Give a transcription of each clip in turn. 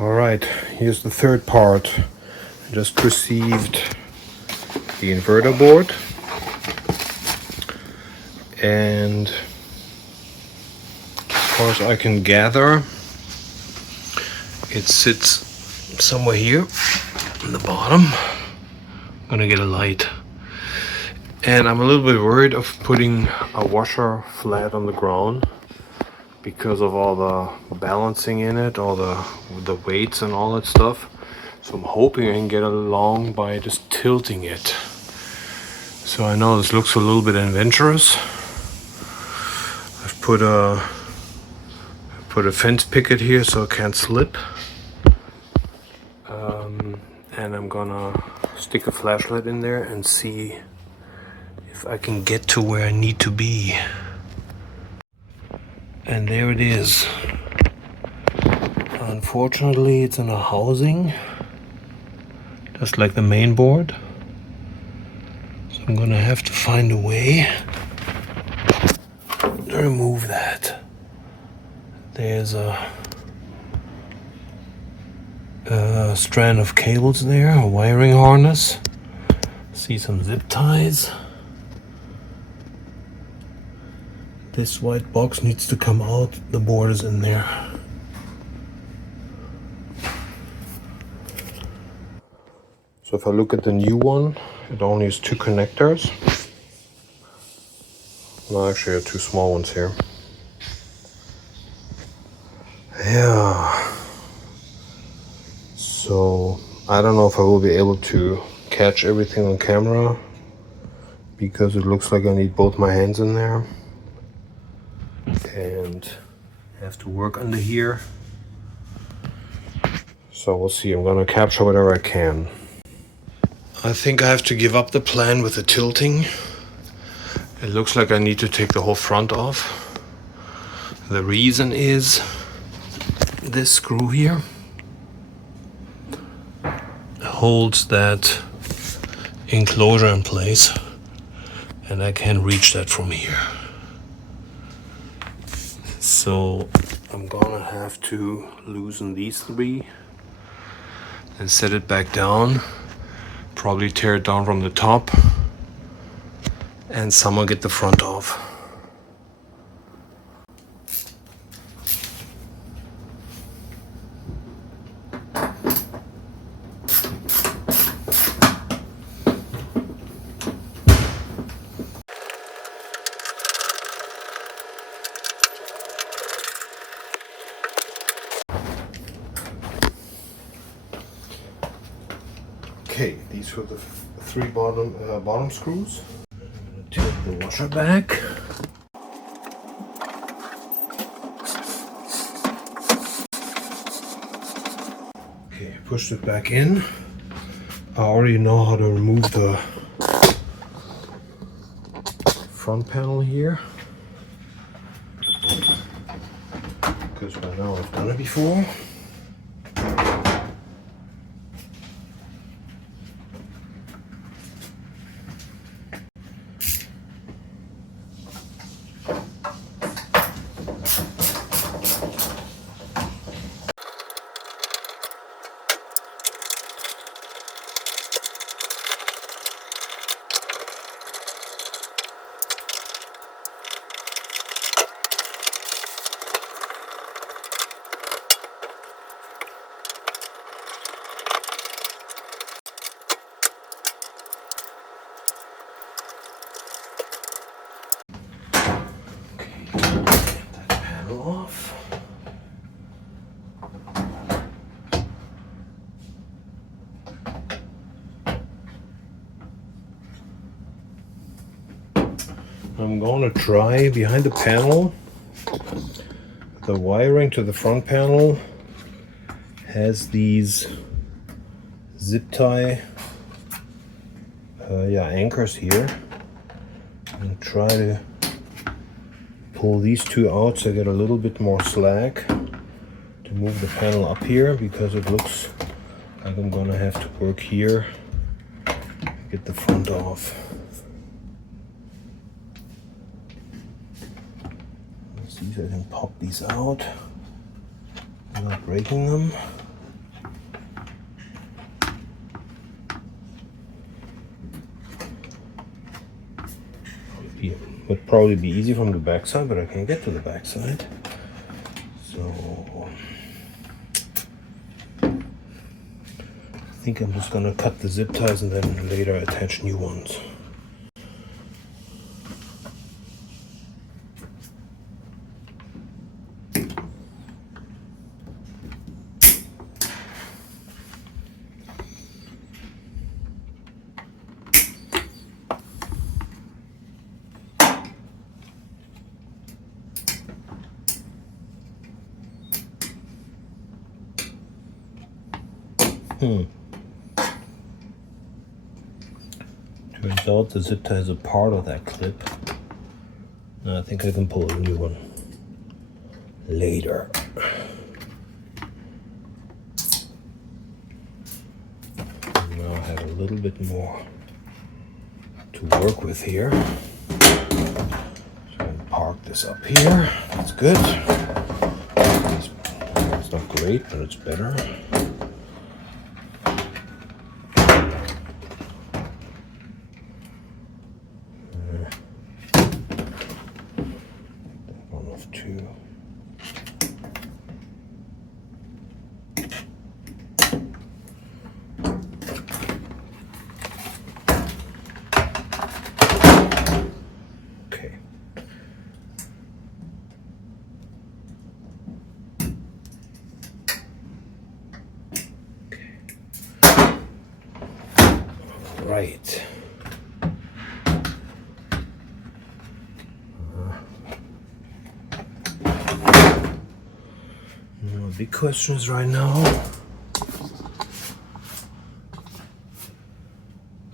Alright, here's the third part. I just received the inverter board, and as far as I can gather, it sits somewhere here in the bottom. I'm gonna get a light. And I'm a little bit worried of putting a washer flat on the ground because of all the balancing in it, all the weights and all that stuff. So I'm hoping I can get along by just tilting it. So I know this looks a little bit adventurous. I've put a fence picket here so it can't slip. And I'm gonna stick a flashlight in there and see if I can get to where I need to be. And there it is. Unfortunately, it's in a housing, just like the main board. So I'm gonna have to find a way to remove that. There's a strand of cables there, a wiring harness. See some zip ties. This white box needs to come out, the board is in there. So if I look at the new one, it only has 2 connectors. No, actually I have 2 small ones here. Yeah. So I don't know if I will be able to catch everything on camera because it looks like I need both my hands in there. And have to work under here. So we'll see. I'm gonna capture whatever I can. I think I have to give up the plan with the tilting. It looks like I need to take the whole front off. The reason is this screw here holds that enclosure in place, and I can't reach that from here. So I'm gonna have to loosen these 3 and set it back down, probably tear it down from the top, and somehow get the front off. Okay, these were the 3 bottom screws. I'm gonna take the washer back. Okay, pushed it back in. I already know how to remove the front panel here, because by now I've done it before. Off. I'm going to try behind the panel. The wiring to the front panel has these zip tie anchors here. I'm going to try to pull these 2 out so I get a little bit more slack to move the panel up here, because it looks like I'm gonna have to work here to get the front off. Let's see if I can pop these out without breaking them. Would probably be easy from the backside, but I can't get to the backside. So I think I'm just gonna cut the zip ties and then later attach new ones. Turns out the zip tie is a part of that clip. I think I can pull a new one later. Now I have a little bit more to work with here. So I'm park this up here. That's good. It's not great, but it's better. Right. No big questions right now.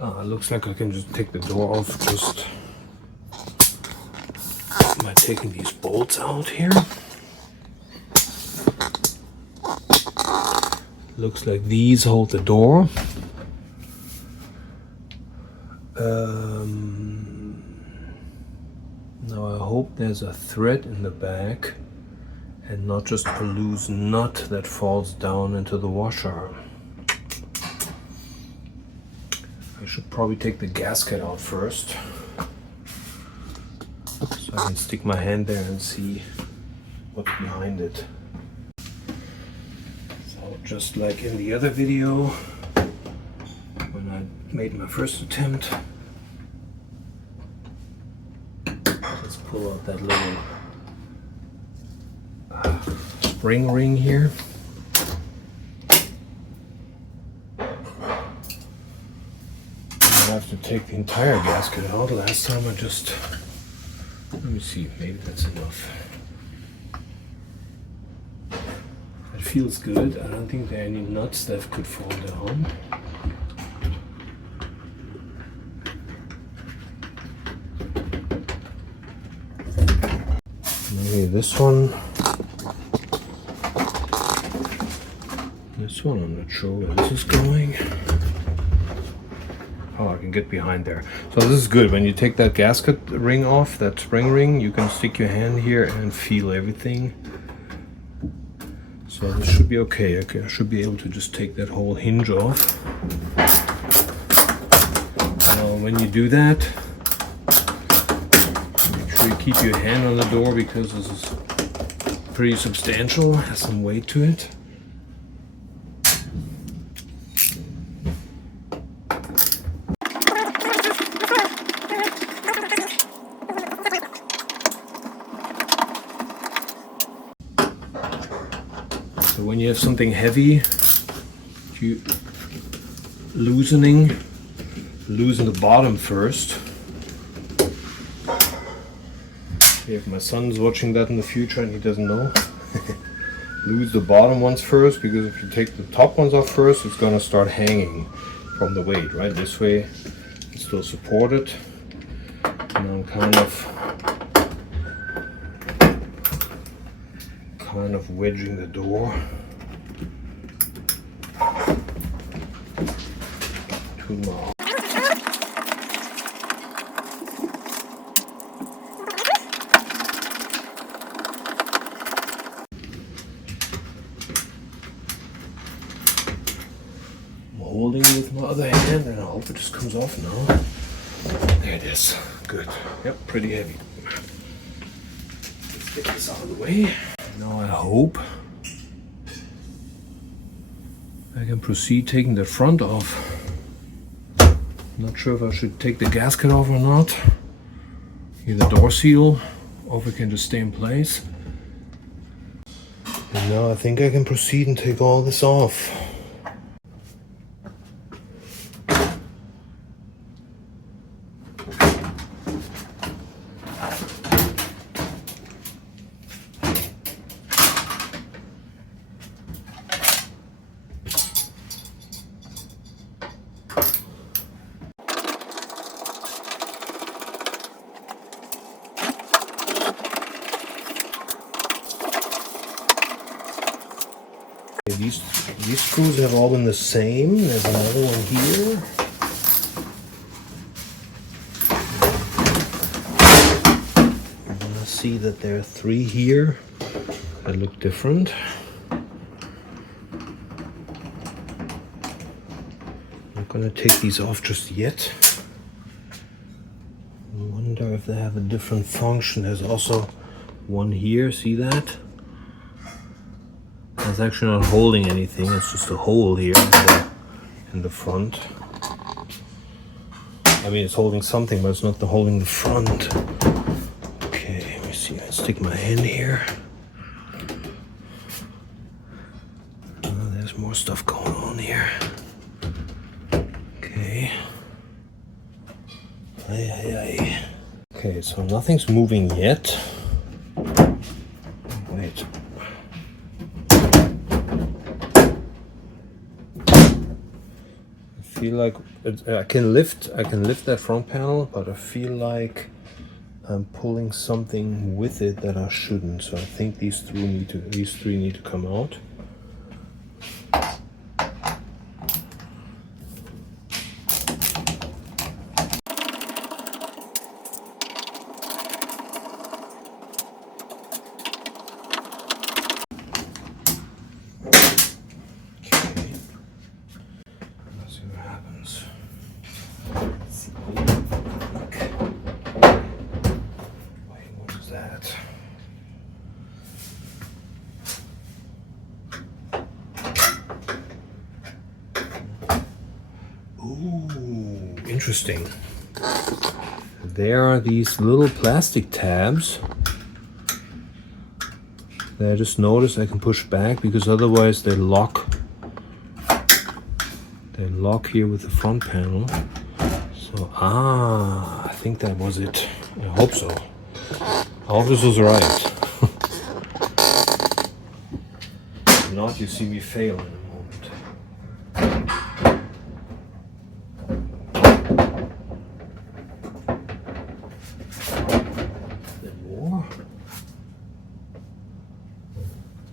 It looks like I can just take the door off just by taking these bolts out here. Looks like these hold the door. Now I hope there's a thread in the back and not just a loose nut that falls down into the washer. I should probably take the gasket out first so I can stick my hand there and see what's behind it. So just like in the other video when I made my first attempt, let's pull out that little spring ring here. I have to take the entire gasket out. Last time I just, let me see, maybe that's enough. It feels good. I don't think there are any nuts that could fall down. Maybe this one. This one, I'm not sure where this is going. Oh, I can get behind there. So this is good. When you take that gasket ring off, that spring ring, you can stick your hand here and feel everything. So this should be okay. I should be able to just take that whole hinge off. When you do that, make sure you keep your hand on the door because this is pretty substantial, has some weight to it. So when you have something heavy, you loosen the bottom first. If my son's watching that in the future and he doesn't know, lose the bottom ones first, because if you take the top ones off first, it's gonna start hanging from the weight, right? This way it's still supported. And I'm kind of wedging the door between my holding it with my other hand, and I hope it just comes off now. There it is. Good. good. Yep, pretty heavy. Let's get this out of the way. Now I hope I can proceed taking the front off. Not sure if I should take the gasket off or not. Here the door seal, or if it can just stay in place. And now I think I can proceed and take all this off. These screws have all been the same. There's another one here. I'm gonna see that there are 3 here that look different. I'm not gonna take these off just yet. I wonder if they have a different function. There's also one here, see that? It's actually not holding anything, it's just a hole here in the front. I mean, it's holding something, but it's not holding the front. Okay, let me see, I stick my hand here. There's more stuff going on here. Okay. Okay, so nothing's moving yet. Wait. I feel like I can lift that front panel, but I feel like I'm pulling something with it that I shouldn't. So I think these 3 need to come out. Ooh, interesting. There are these little plastic tabs that I just noticed I can push back because otherwise they lock. They lock here with the front panel. So, I think that was it. I hope so. I hope this was right. If not, you see me fail in a moment.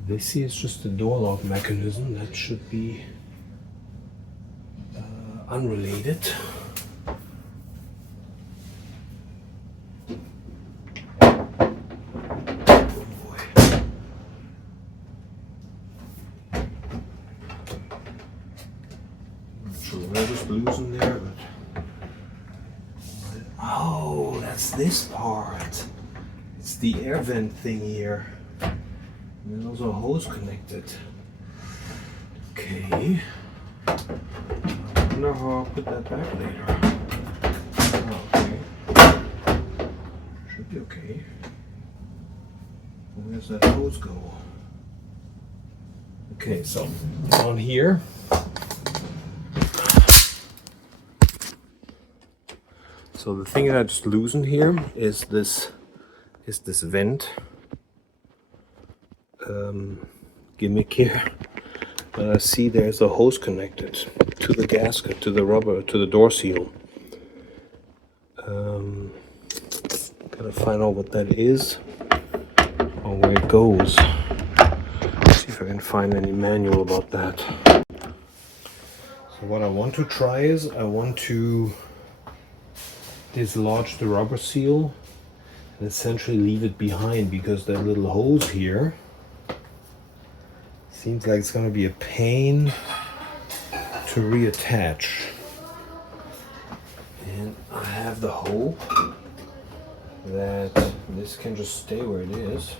This here is just a door lock mechanism that should be unrelated. Oh boy. Not sure where this blue's in there, but oh, that's this part. It's the air vent thing here. And then those are hose connected. Okay. I wonder how I'll put that back later. Oh, okay. Should be okay. Where's that hose go? Okay, so on here. So the thing that I just loosened here is this vent. Gimmick here, but I see there's a hose connected to the gasket, to the rubber, to the door seal. Gotta find out what that is or where it goes. See if I can find any manual about that. So what I want to try is I want to dislodge the rubber seal and essentially leave it behind because that little hose here seems like it's going to be a pain to reattach. And I have the hope that this can just stay where it is.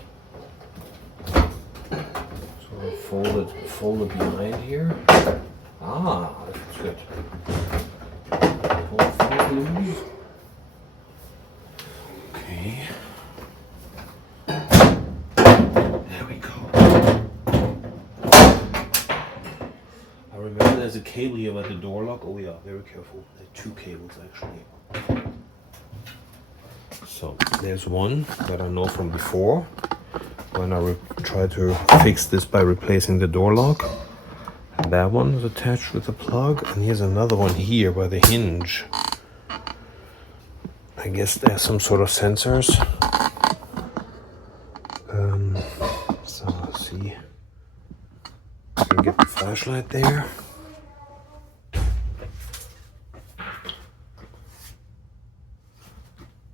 Sort of fold it behind here. Ah, that's good. Pull things loose. Okay. There we go. I remember there's a cable here by the door lock. Oh yeah, very careful. There are 2 cables actually. So there's one that I know from before when I tried to fix this by replacing the door lock. And that one is attached with a plug, and here's another one here by the hinge. I guess there's some sort of sensors. So let's see. I can get the flashlight there.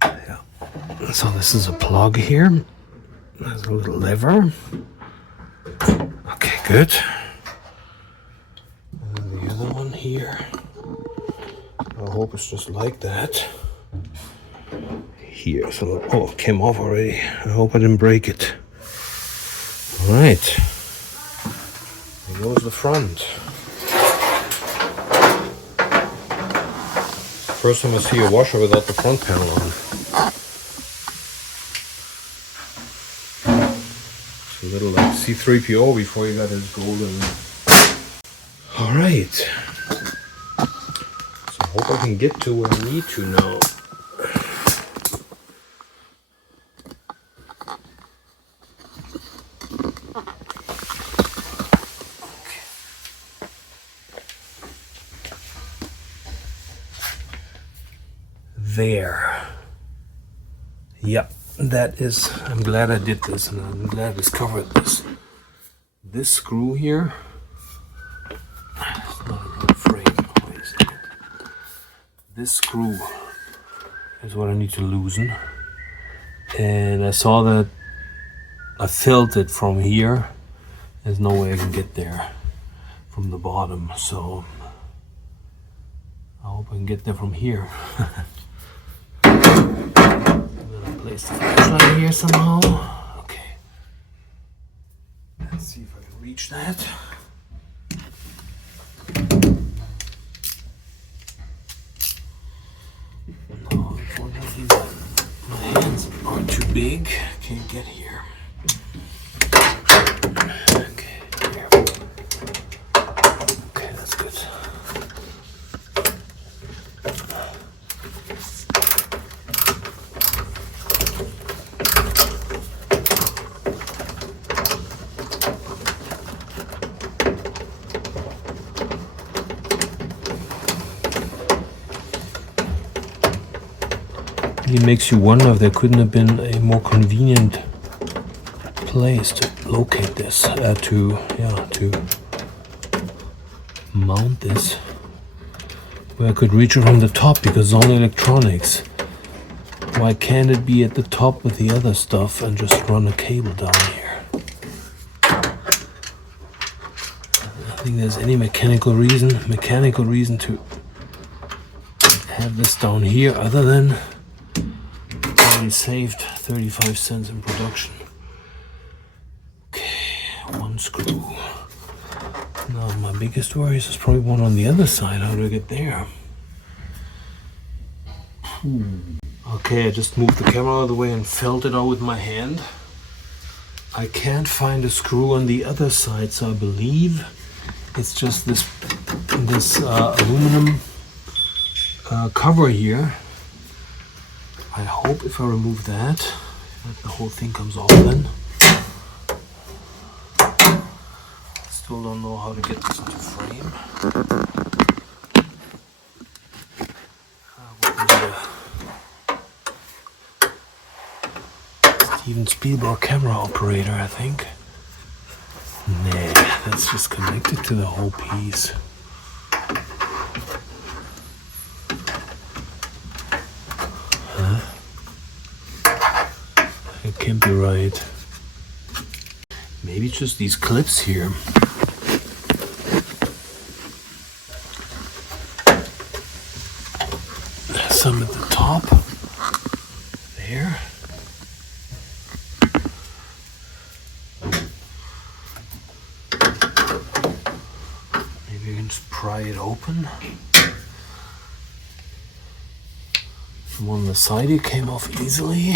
Yeah. So this is a plug here. There's a little lever. Okay, good. And the other one here. I hope it's just like that. Here, so oh, it came off already. I hope I didn't break it. All right. There goes the front. First time I see a washer without the front panel on. It's a little like C3PO before you got his golden. All right. So I hope I can get to where I need to now. There. Yep, that is, I'm glad I did this, and I'm glad I discovered this. This screw here, it's not a real frame, wait a second. This screw is what I need to loosen. And I saw that I felt it from here. There's no way I can get there from the bottom, so I hope I can get there from here. Place the flashlight here somehow. Okay. Let's see if I can reach that. No, unfortunately, my hands are too big. Can't get here. Okay, here. Okay, that's good. It makes you wonder if there couldn't have been a more convenient place to locate this, to mount this, where I could reach it from the top, because it's only electronics. Why can't it be at the top with the other stuff and just run a cable down here? I think there's any mechanical reason to have this down here other than I saved 35 cents in production. Okay, one screw. Now my biggest worry is there's probably one on the other side. How do I get there? Okay, I just moved the camera out of the way and felt it out with my hand. I can't find a screw on the other side, so I believe it's just this aluminum cover here. I hope if I remove that the whole thing comes off then. Still don't know how to get this into frame. Steven Spielberg camera operator, I think. Nah, that's just connected to the whole piece. Huh? It can't be right. Maybe it's just these clips here. There's some at the top. There. You can just pry it open. The one on the side here came off easily.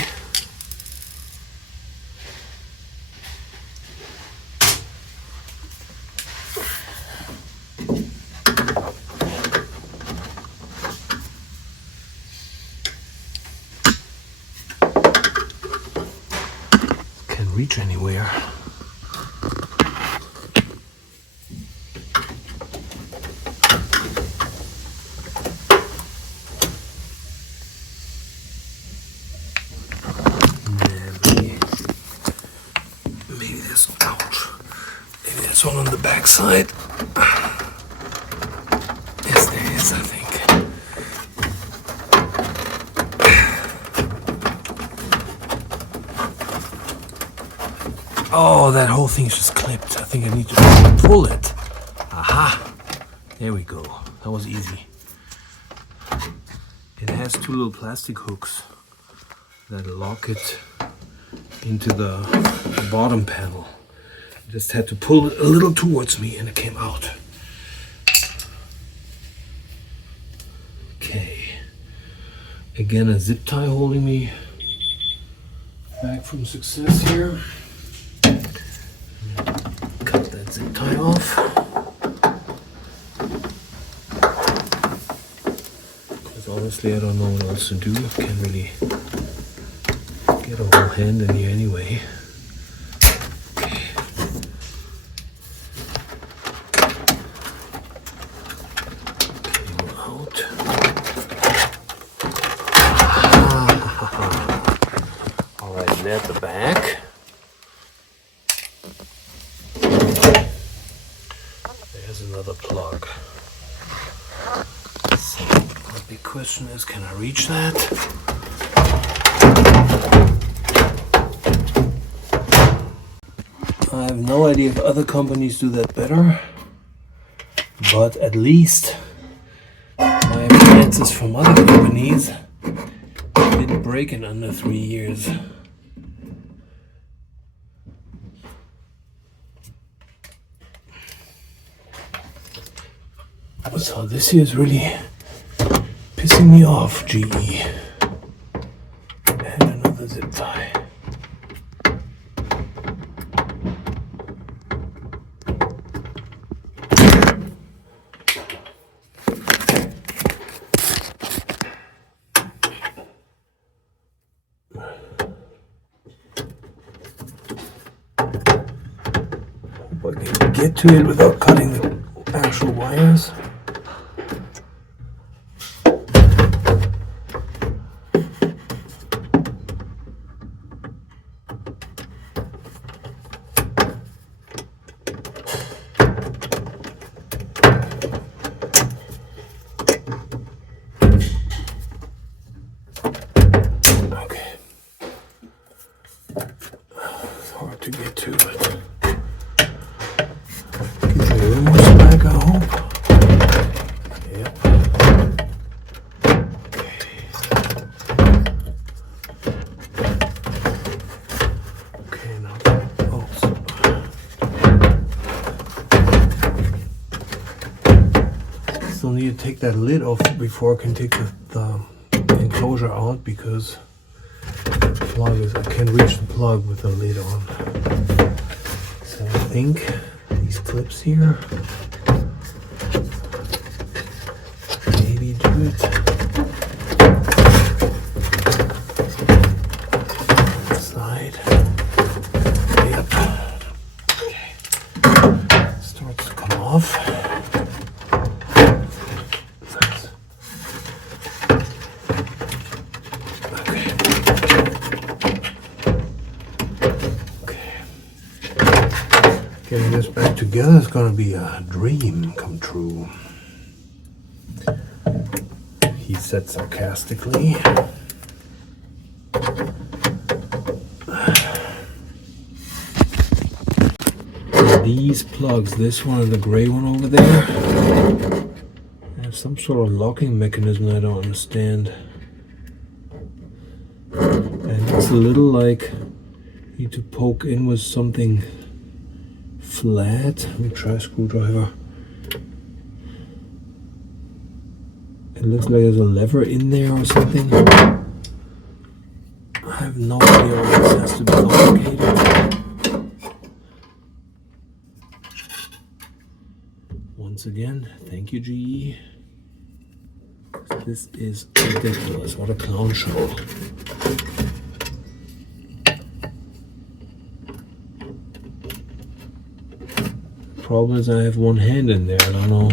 Can't reach anywhere. One on the back side. Yes, there is, I think. Oh, that whole thing's just clipped. I think I need to pull it. Aha! There we go. That was easy. It has two little plastic hooks that lock it into the bottom panel. Just had to pull it a little towards me and it came out. Okay. Again, a zip tie holding me back from success here. Cut that zip tie off. Because honestly, I don't know what else to do. I can't really get a whole hand in here anyway. At the back. There's another plug. So the big question is, can I reach that? I have no idea if other companies do that better, but at least my appliances from other companies didn't break in under 3 years. So this here is really pissing me off, GE. And another zip tie. Hope I can get to it without cutting the actual wires. To get to it. Give me a little more slack, I hope. Yep. Okay, now. Oh, still need to take that lid off before I can take the enclosure out, because plug is, I can't reach the plug with the lid on. So I think these clips here maybe do it. Side. Yep. Okay. Starts to come off. Getting this back together is going to be a dream come true, he said sarcastically. These plugs, this one and the gray one over there, have some sort of locking mechanism I don't understand. And it's a little like you need to poke in with something flat. Let me try a screwdriver. It looks like there's a lever in there or something. I have no idea why this has to be complicated. Once again, thank you, GE. This is ridiculous. What a clown show. Problem is I have one hand in there. I don't know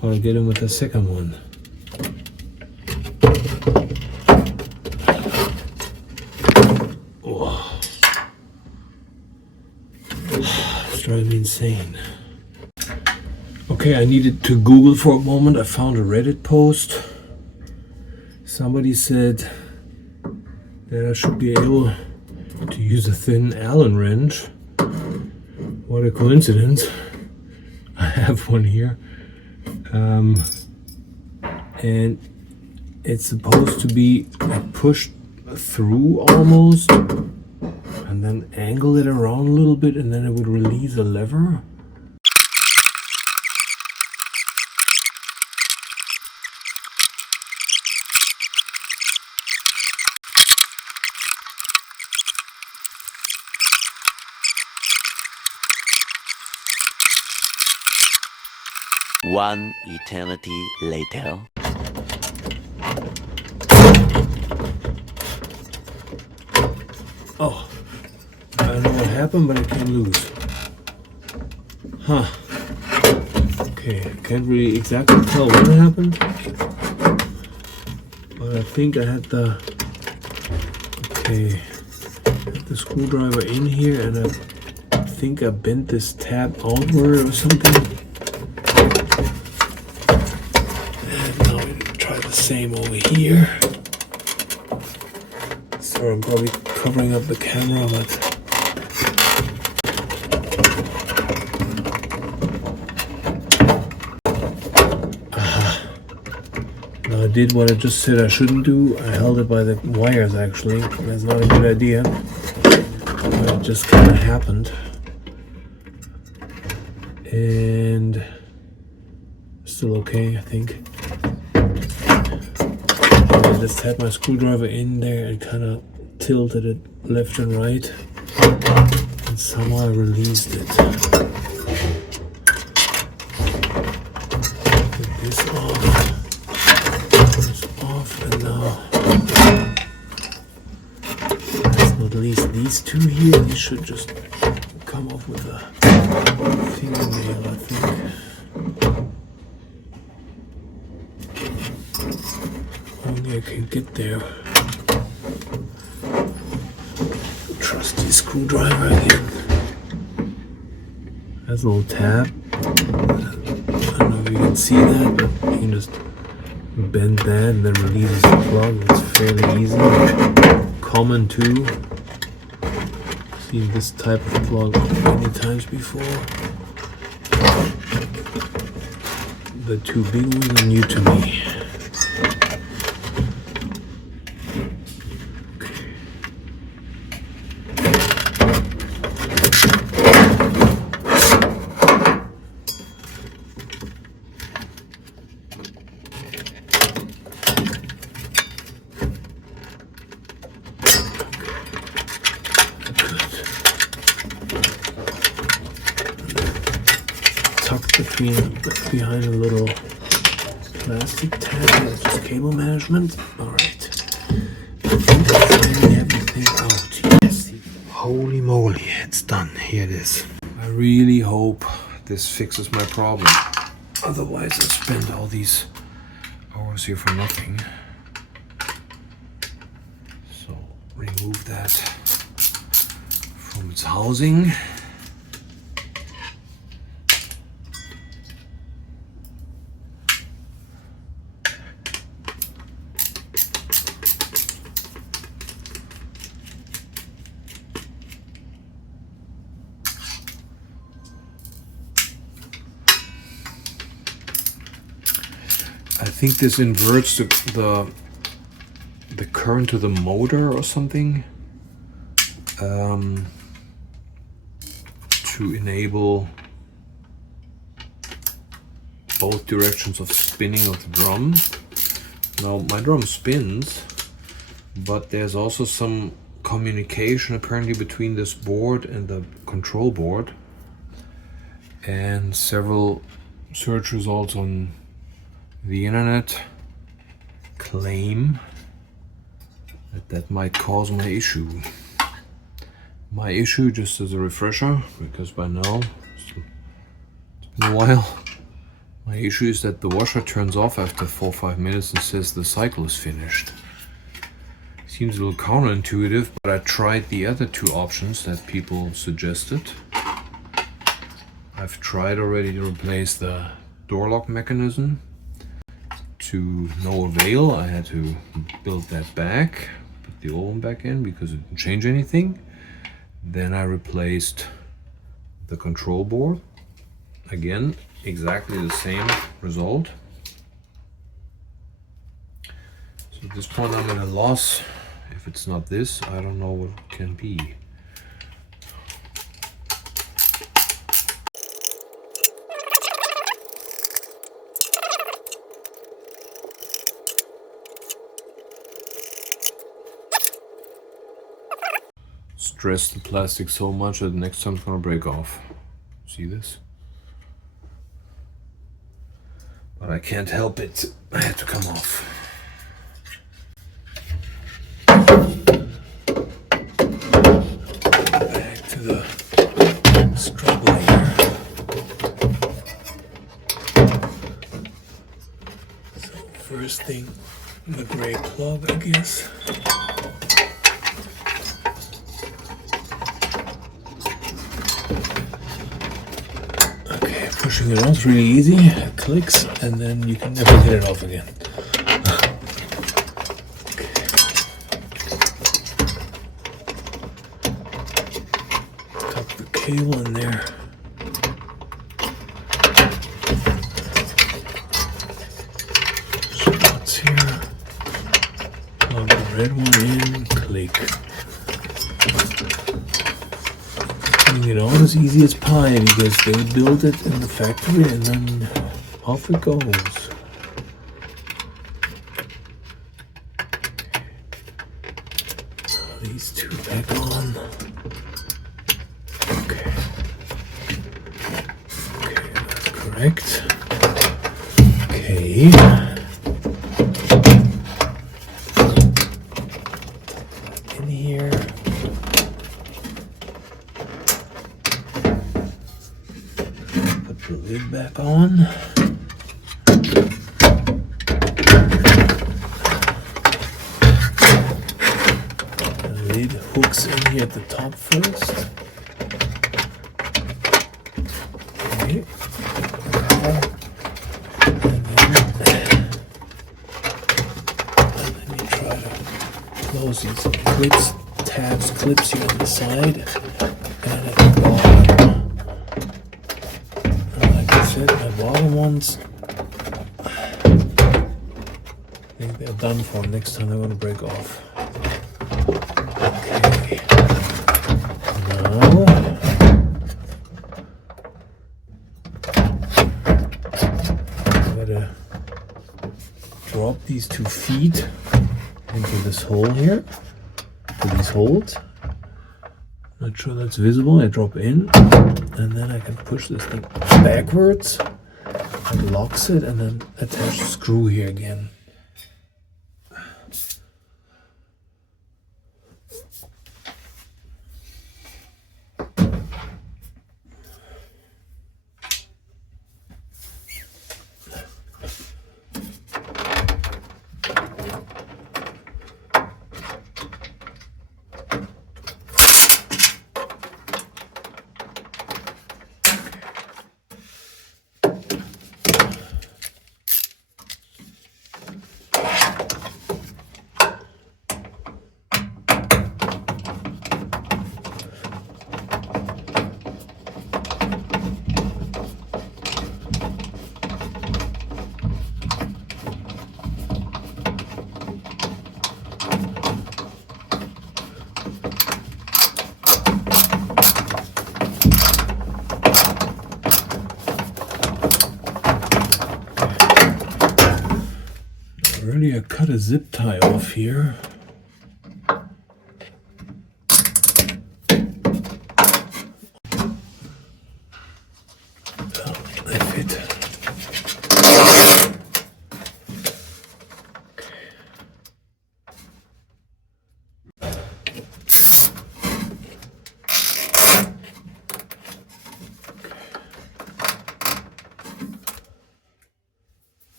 how to get in with the second one. Oh. It's driving me insane. Okay, I needed to Google for a moment. I found a Reddit post. Somebody said that I should be able to use a thin Allen wrench. What a coincidence. I have one here. And it's supposed to be pushed through almost, and then angle it around a little bit, and then it would release a lever. One eternity later. Oh, I don't know what happened, but it came loose. Huh. Okay, I can't really exactly tell what happened, but I think I had the screwdriver in here, and I think I bent this tab outward or something. Same over here. Sorry, I'm probably covering up the camera, but now I did what I just said I shouldn't do. I held it by the wires. Actually, that's not a good idea, but it just kind of happened, and still okay, I think. I just had my screwdriver in there and kind of tilted it left and right, and somehow I released it. Get this off, and now let's not least these two here. These should just come off with a fingernail, I think. Only I can get there. Trusty screwdriver again. That's a little tab. I don't know if you can see that, but you can just bend that and then release the plug. It's fairly easy. Common too. Seen this type of plug many times before. The two big ones are new to me. Behind a little plastic tab. That's just cable management. Alright. I think I finally have everything out. Yes. Holy moly, it's done. Here it is. I really hope this fixes my problem. Otherwise I'll spend all these hours here for nothing. So remove that from its housing. I think this inverts the current to the motor or something, to enable both directions of spinning of the drum. Now my drum spins, but there's also some communication apparently between this board and the control board, and several search results on the internet claim that might cause my issue. My issue, just as a refresher, because by now it's been a while, my issue is that the washer turns off after 4 or 5 minutes and says the cycle is finished. Seems a little counterintuitive, but I tried the other two options that people suggested. I've tried already to replace the door lock mechanism, to no avail. I had to build that back, put the old one back in because it didn't change anything. Then I replaced the control board. Again, exactly the same result. So at this point I'm at a loss. If it's not this, I don't know what it can be. Stress the plastic so much that next time it's gonna break off. See this? But I can't help it. I had to come off. Back to the struggle here. So first thing, the gray plug, I guess. Pushing it on is really easy. It clicks and then you can never get it off again. Tuck the cable in there. Spots here. Plug the red one in. Click. Putting it on as easy as pie because they built it in the factory and then off it goes. These two back on. Okay. Okay, that's correct. Okay. In here. The lid back on. The lid hooks in here at the top first. Okay. And then you try to close these clips, tabs, clips here on the side and at the bottom. My bottom ones, I think they're done for. Next time they're going to break off. Okay. Now, I'm going to drop these 2 feet into this hole here, to these holes. Not sure that's visible. I drop in and then I can push this thing backwards. It locks it and then attach the screw here again. earlier cut a zip tie off here. They fit.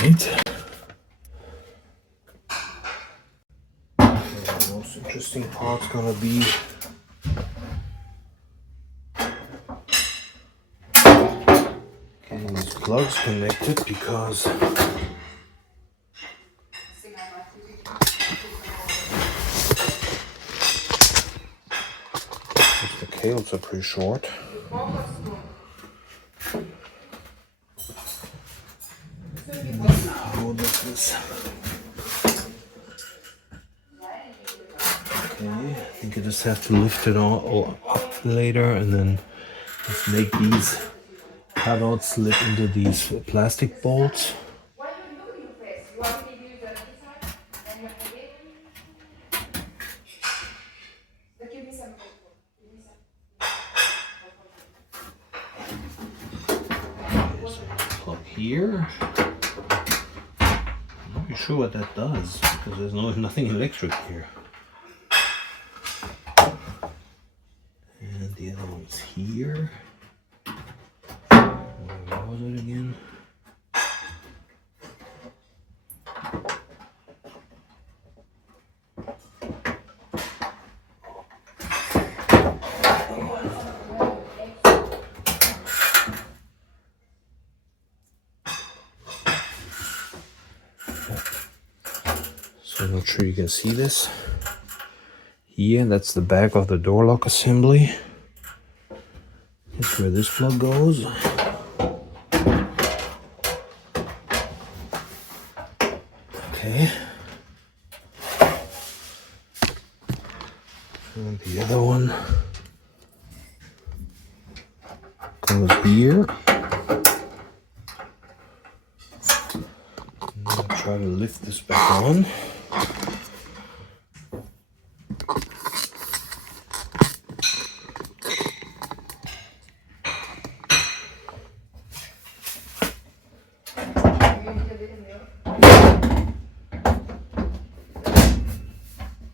Right. The most interesting part's gonna be getting these plugs connected, because the cables are pretty short. How does this? Okay, I think I just have to lift it all up later and then just make these cutouts slip into these plastic bolts. Plug here. I'm not really sure what that does, because there's nothing electric here. And the other one's here. Where was it again? So I'm not sure you can see this. Here, that's the back of the door lock assembly. That's where this plug goes. Okay. And the other one goes here. And I'll try to lift this back on.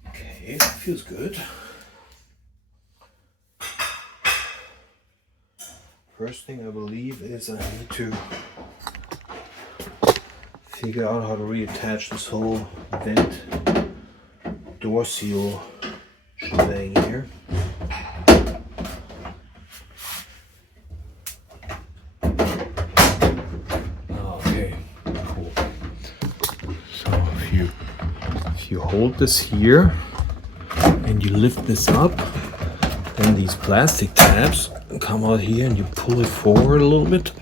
Okay, feels good. First thing I believe is I need to figure out how to reattach this whole vent door seal shebang here. Okay, cool. So if you hold this here and you lift this up, then these plastic tabs come out here and you pull it forward a little bit.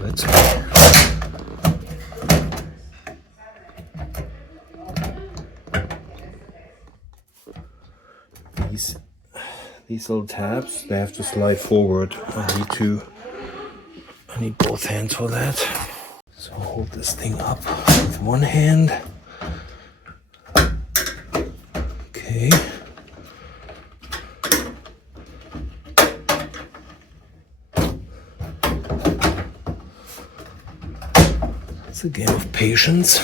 Let's these little tabs, they have to slide forward. I need both hands for that. So I'll hold this thing up with one hand. Okay. It's a game of patience.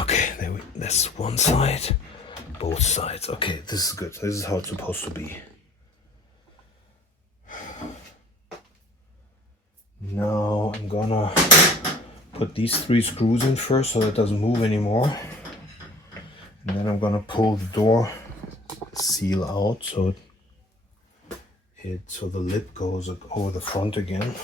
Okay, that's one side, both sides. Okay, this is good. This is how it's supposed to be. Now I'm gonna put these 3 screws in first so that it doesn't move anymore. And then I'm gonna pull the door seal out so the lid goes over the front again.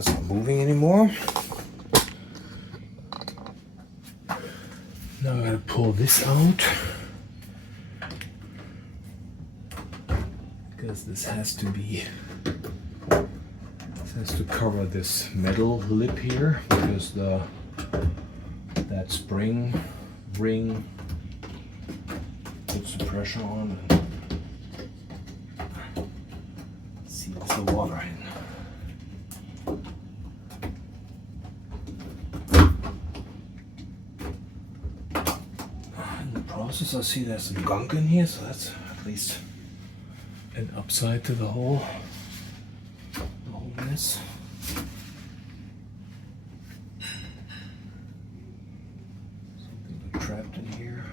that's not moving anymore. Now I'm gonna pull this out, because this has to cover this metal lip here, because that spring ring puts the pressure on and seals the water in. In the process, I see there's some gunk in here, so that's at least an upside to the whole mess. Something trapped in here.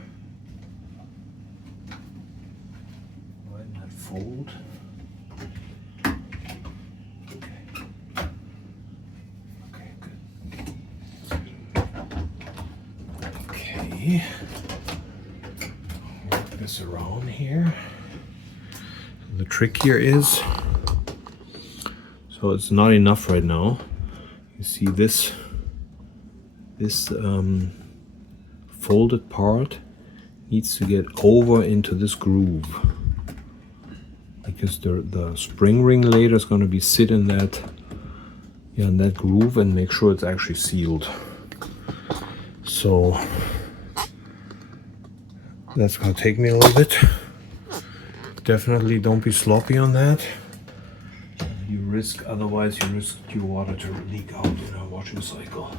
Why didn't that fold? Okay, good. Okay. Work this around here. The trick here is, so it's not enough right now. You see this folded part needs to get over into this groove, because the spring ring later is going to be sit in that groove and make sure it's actually sealed. So that's going to take me a little bit. Definitely don't be sloppy on that. Otherwise you risk your water to leak out in a washing cycle.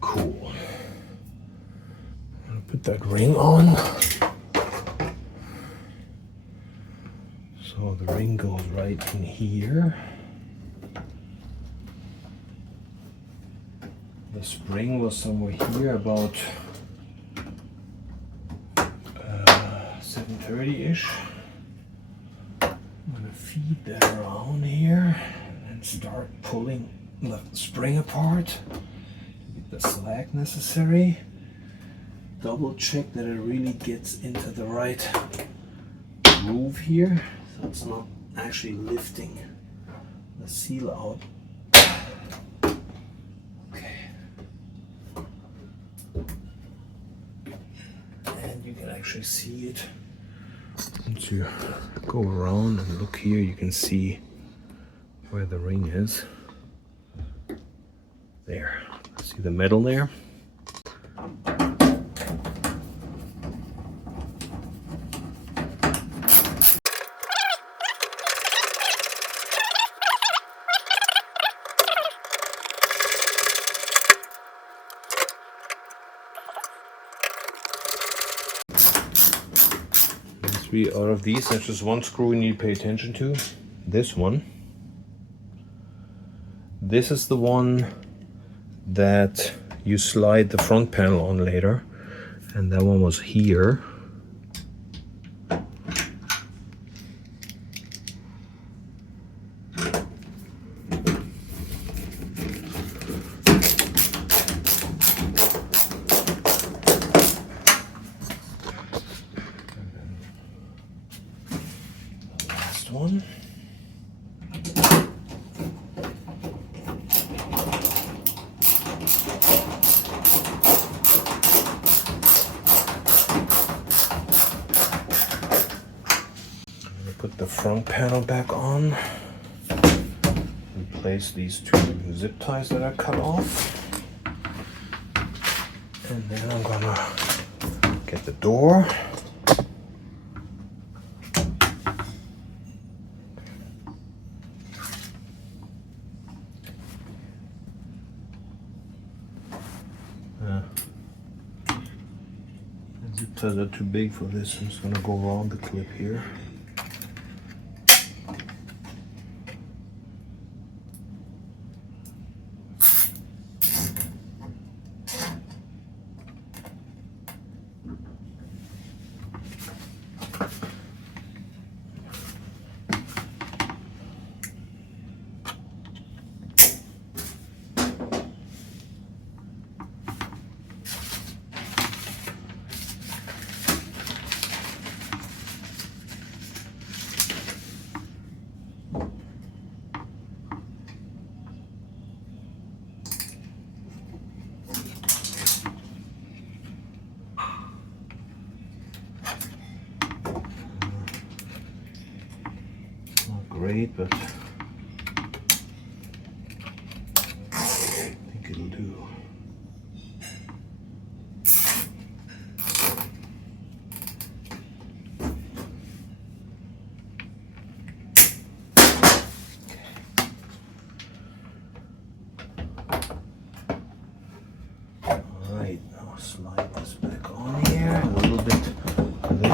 Cool. I'm gonna put that ring on. So the ring goes right in here. The spring was somewhere here, about 7:30-ish. I'm gonna feed that around here and start pulling the spring apart to get the slack necessary. Double check that it really gets into the right groove here, so it's not actually lifting the seal out. Okay. And you can actually see it. Once you go around and look here, you can see where the ring is. There. See the metal there? Out of these, there's just one screw you need to pay attention to. This one. This is the one that you slide the front panel on later, and that one was here. One. Put the front panel back on. Replace these two zip ties that I cut off. And then I'm gonna get the door. Zip ties are too big for this. I'm just gonna go around the clip here.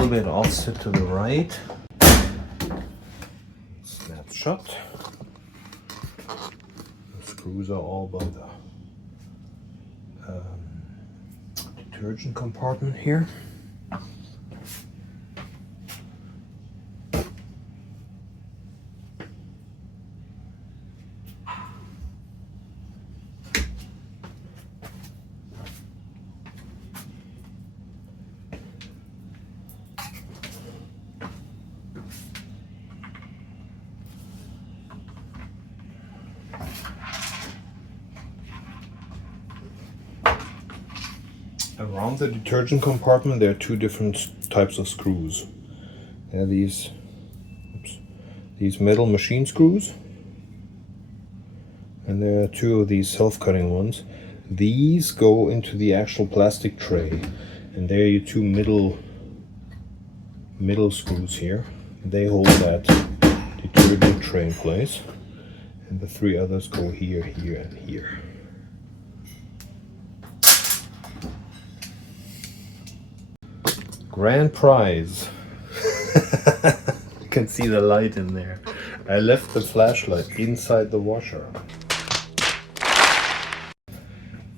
little bit offset to the right. Snap shut. The screws are all by the detergent compartment here. Around the detergent compartment there are two different types of screws. There are these metal machine screws, and there are two of these self-cutting ones. These go into the actual plastic tray, and there are your two middle screws here. They hold that detergent tray in place, and the three others go here, here, and here. Grand prize. You can see the light in there. I left the flashlight inside the washer.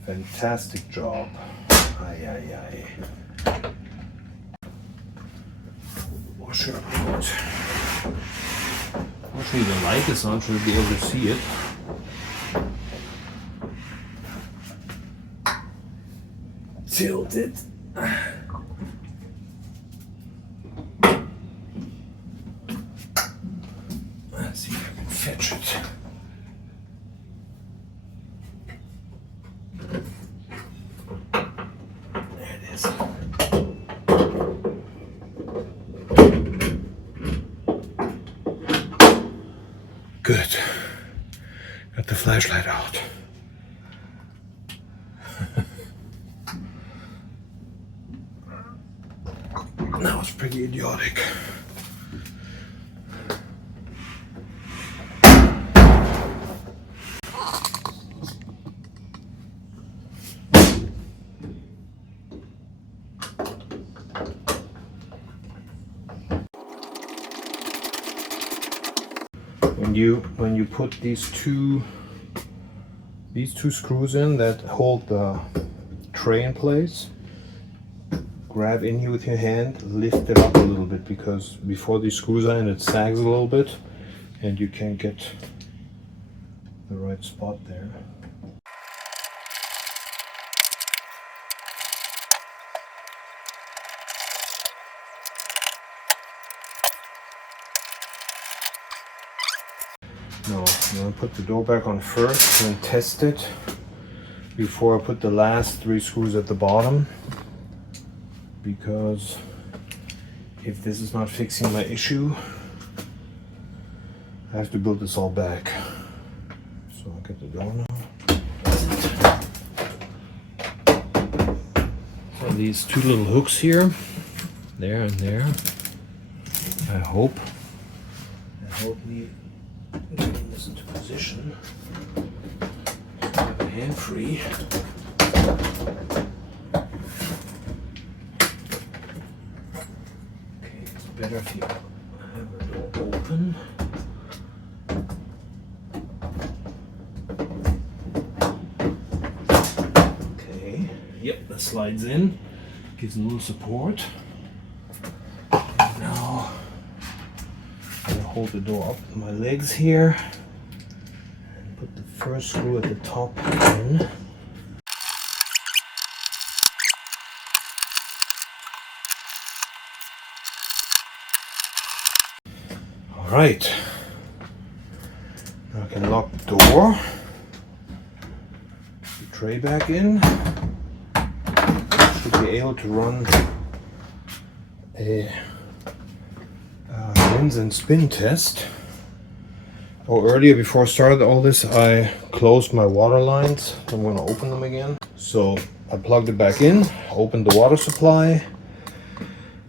Fantastic job. Aye, aye, aye. Washer out. Actually, the light is on, so you'll be able to see it. Tilt it. Let's see if I can fetch it. There it is. Good. Got the flashlight out. That was pretty idiotic. When you put these two screws in that hold the tray in place, grab in here with your hand, lift it up a little bit, because before these screws are in it sags a little bit and you can't get the right spot there. No, I'm going to put the door back on first and test it before I put the last three screws at the bottom, because if this is not fixing my issue, I have to build this all back. So I'll get the door now. So these two little hooks here, there and there, I hope me getting this into position. I have a hand free. Okay, it's better if you have the door open. Okay, yep, that slides in, gives a little support. Now hold the door up with my legs here and put the first screw at the top in. All right, now I can lock the door, put the tray back in. Should be able to run a rinse and spin test. Oh, earlier before I started all this, I closed my water lines. I'm going to open them again. So I plugged it back in, opened the water supply,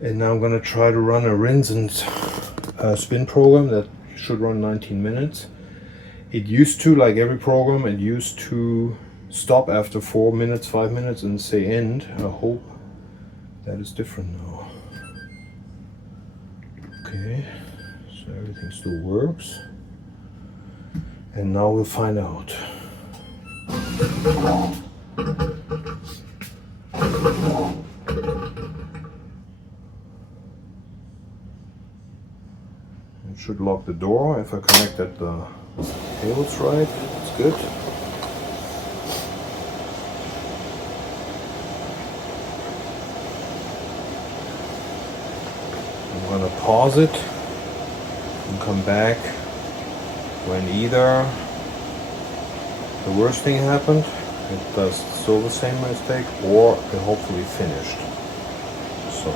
and now I'm going to try to run a rinse and spin program that should run 19 minutes. It used to, like every program, it used to stop after 4 minutes, 5 minutes and say end. I hope that is different now. Okay, so everything still works. And now we'll find out. It should lock the door if I connected the cables right. It's good. I'm gonna pause it and come back when either the worst thing happened, it does still the same mistake, or it hopefully finished. So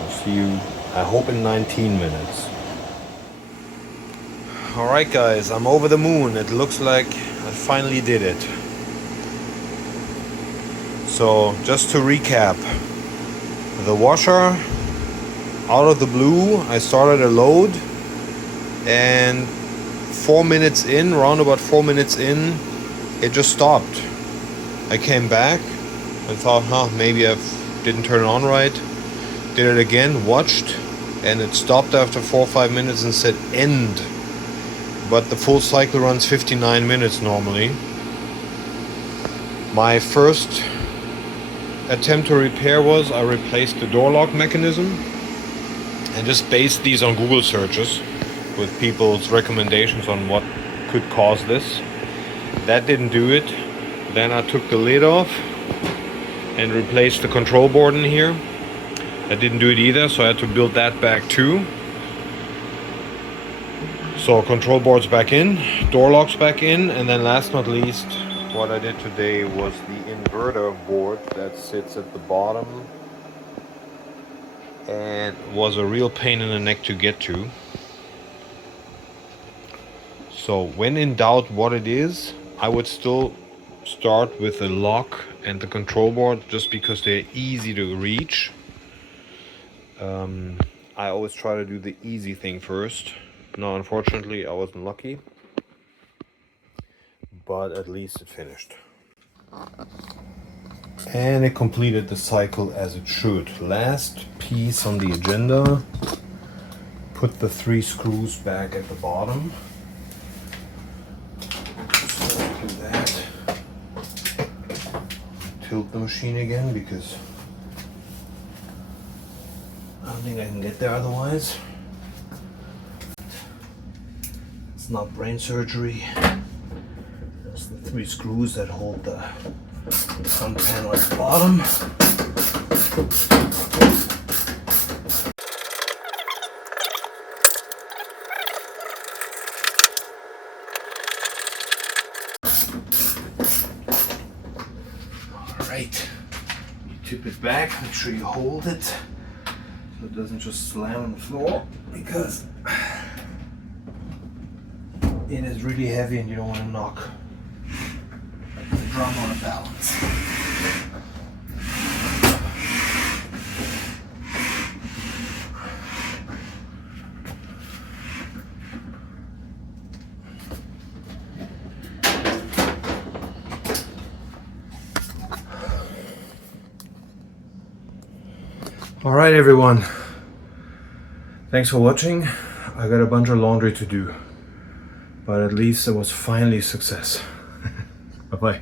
I'll see you, I hope, in 19 minutes. Alright guys, I'm over the moon. It looks like I finally did it. So just to recap, the washer, out of the blue, I started a load, and 4 minutes in, around about 4 minutes in, it just stopped. I came back and thought, maybe I didn't turn it on right. Did it again, watched, and it stopped after 4 or 5 minutes and said end. But the full cycle runs 59 minutes normally. My first attempt to repair was I replaced the door lock mechanism and just based these on Google searches with people's recommendations on what could cause this. That didn't do it. Then I took the lid off and replaced the control board in here. That didn't do it either, so I had to build that back too. So control board's back in, door lock's back in, and then last not least, what I did today was the inverter board that sits at the bottom and was a real pain in the neck to get to. So when in doubt what it is, I would still start with the lock and the control board just because they're easy to reach. I always try to do the easy thing first. Now unfortunately I wasn't lucky, but at least it finished. And it completed the cycle as it should. Last piece on the agenda, put the 3 screws back at the bottom. So do that. Tilt the machine again because I don't think I can get there otherwise. It's not brain surgery. That's the 3 screws that hold the front panel at the bottom. Alright, you tip it back, make sure you hold it so it doesn't just slam on the floor, because it is really heavy and you don't want to knock the drum on a balance. Alright everyone, thanks for watching. I got a bunch of laundry to do, but at least it was finally a success. Bye bye.